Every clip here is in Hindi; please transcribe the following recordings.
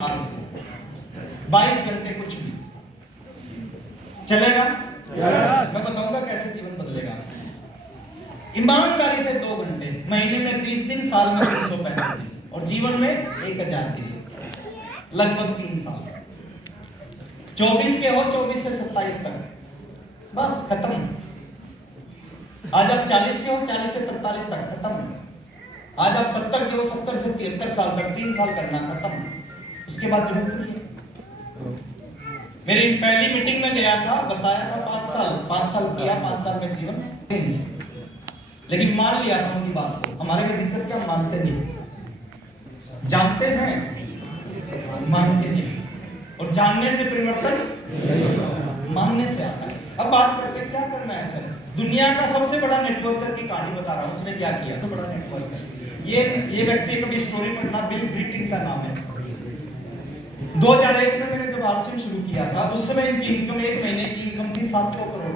22 घंटे कुछ भी चलेगा। मैं बताऊंगा कैसे जीवन बदलेगा। ईमानदारी से 2 घंटे, महीने में 30 दिन, साल में 365 दिन और जीवन में 1000 दिन, लगभग 3 साल। 24 के हो, 24 से 27 तक, बस खत्म। आज आप 40 के हो, 40 से 43 तक, खत्म। आज आप 70 के हो, 70 से 73 साल तक, 3 साल करना, खत्म। उसके बाद जरूरत नहीं है। मेरी पहली मीटिंग में गया था, बताया था 5 साल किया, 5 साल में जीवन चेंज। लेकिन मान लिया था उनकी बात को। हमारे में दिक्कत क्या, मानते नहीं। जानते हैं, मानते नहीं। और जानने से परिवर्तन मानने से आता है। अब बात करते क्या करना है सर। दुनिया का सबसे बड़ा नेटवर्कर की कहानी बता रहा हूं। उसने क्या किया, तो बड़ा नेटवर्कर। ये व्यक्ति कभी स्टोरी पढ़ना, बिल ब्रिटिन का नाम है। 2001 में मैंने जब आरसीएम शुरू किया था, उस समय इनकी इनकम, एक महीने की इनकम थी 700 करोड़।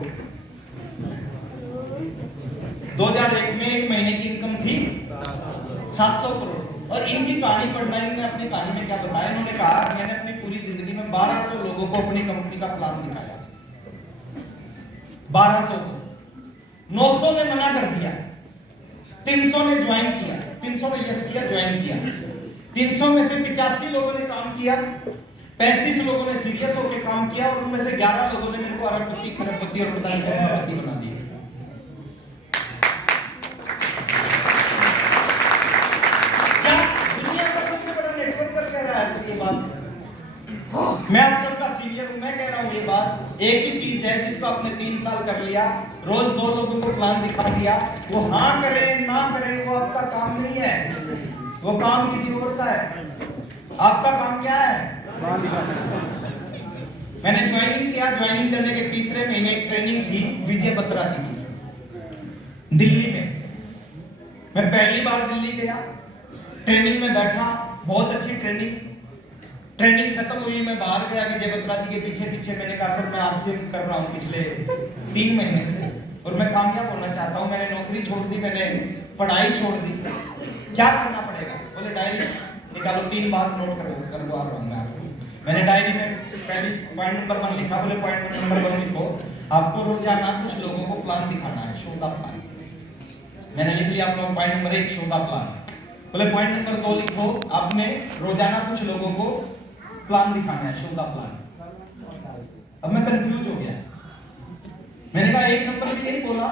2001 में एक महीने की इनकम थी 700 करोड़। और इनकी कहानी पढ़ना, इन्होंने अपनी कहानी में क्या बताया, इन्होंने कहा मैंने अपनी पूरी जिंदगी में 1200 लोगों को अपनी कंपनी का प्लान दिखाया। 1200 को 900 ने मना कर दिया, 300 ने ज्वाइन किया, 300 ने यस किया, ज्वाइन किया। 300 में से 85 लोगों ने काम किया, 35 लोगों ने सीरियस होकर काम किया और उनमें से 11 लोगों ने मेरे को अरबपति, खरबपति और पता नहीं कौन सा पति बना दिया। क्या दुनिया का सबसे बड़ा नेटवर्कर कह रहा है ये बात। मैं आप सबका सीनियर हूं, मैं कह रहा हूं ये बात। एक ही चीज है जिसको आपने 3 साल कर लिया, रोज 2 लोगों को प्लान दिखा दिया। वो हाँ करे ना करे वो आपका काम नहीं है, वो काम किसी और का है। आपका काम क्या है, मैंने ज्वाइनिंग किया। ज्वाइनिंग करने के तीसरे महीने एक ट्रेनिंग थी विजय बत्रा जी की, दिल्ली में। मैं पहली बार दिल्ली गया, ट्रेनिंग में बैठा, बहुत अच्छी ट्रेनिंग खत्म हुई। मैं बाहर गया विजय बत्रा जी के पीछे मैंने कहा सर मैं आरसीएम कर रहा हूँ पिछले 3 महीने से और मैं कामयाब होना चाहता हूँ। मैंने नौकरी छोड़ दी, मैंने पढ़ाई छोड़ दी, क्या करना पड़ेगा। बोले डायरी निकालो, 3 बात नोट करो आप। मैंने डायरी में पहली पॉइंट नंबर 1 लिखा। बोले पॉइंट नंबर 1 लिखो, आपको रोजाना कुछ लोगों को प्लान दिखाना है, शो द प्लान। मैंने लिख लिया अपना point number 1, show the plan. बोले पॉइंट नंबर 2 लिखो, आपने रोजाना कुछ लोगों को प्लान दिखाना है, शो द प्लान। अब मैं कंफ्यूज हो गया। मैंने कहा 1 नंबर भी यही बोला।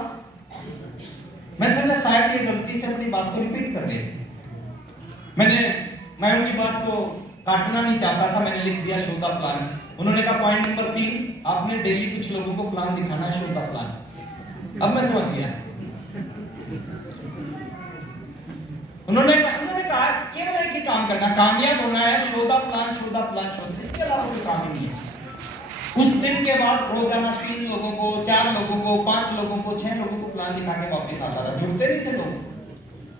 मैं समझा शायद ये गलती से अपनी बात को रिपीट कर दे। मैं उनकी बात को काटना नहीं चाहता था, मैंने लिख दिया शो द प्लान। उन्होंने कहा पॉइंट नंबर 3, आपने डेली कुछ लोगों को प्लान दिखाना है, शो द प्लान। अब मैं समझ गया। उन्होंने कहा केवल एक ही काम करना, कामयाब होना है, show the plan, show the plan, show. इसके अलावा कोई काम ही नहीं है। उस दिन के बाद रोजाना 3 लोगों को, 4 लोगों को, 5 लोगों को, 6 लोगों को प्लान दिखा के वापस आता था। जुड़ते नहीं थे लोग,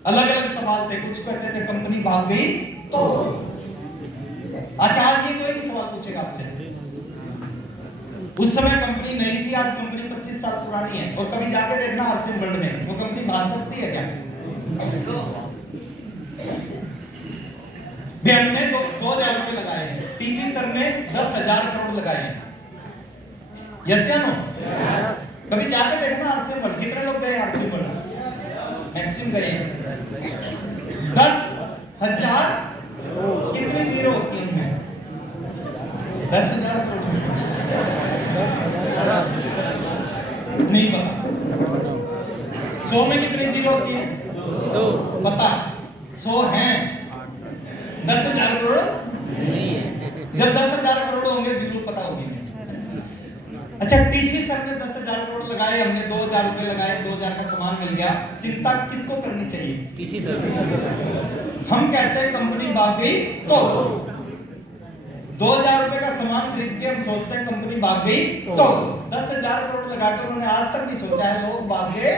अलग अलग सवाल थे। कुछ कहते थे कंपनी भाग गई तो। अच्छा आज ये कोई नहीं सवाल पूछेगा आपसे। उस समय कंपनी नई थी, आज कंपनी 25 साल पुरानी है। और कभी जाके देखना आरसीएम वर्ल्ड में वो कंपनी भाग सकती है क्या। भी हमने 2000 रुपए लगाए हैं, टीसी सर ने 10,000 करोड़ लगाए हैं। यस या नो। कभी जाके देखना आरसीएम वर्ल्ड, कितने लोग गए आरसीएम वर्ल्ड, मैक्सिमम गए 10,000। कितनी जीरो होती है इनमें, 10,000 नहीं पता। 100 में कितनी जीरो होती है, 2 पता। 100 हैं, 10,000 करोड़ नहीं है। जब 10,000 करोड़ होंगे जीरो पता होगी। अच्छा टीसी सर ने 10,000 करोड़ लगाए, हमने 2,000 रुपए लगाए, 2,000 का सामान मिल गया। चिंता किसको करनी चाहिए, टीसी सर। हम कहते हैं कंपनी भाग गई तो 2,000 रुपए का सामान खरीद के हम सोचते हैं कंपनी भाग गई तो 10,000 करोड़ लगाकर उन्होंने आज तक नहीं सोचा है लोग भाग गए।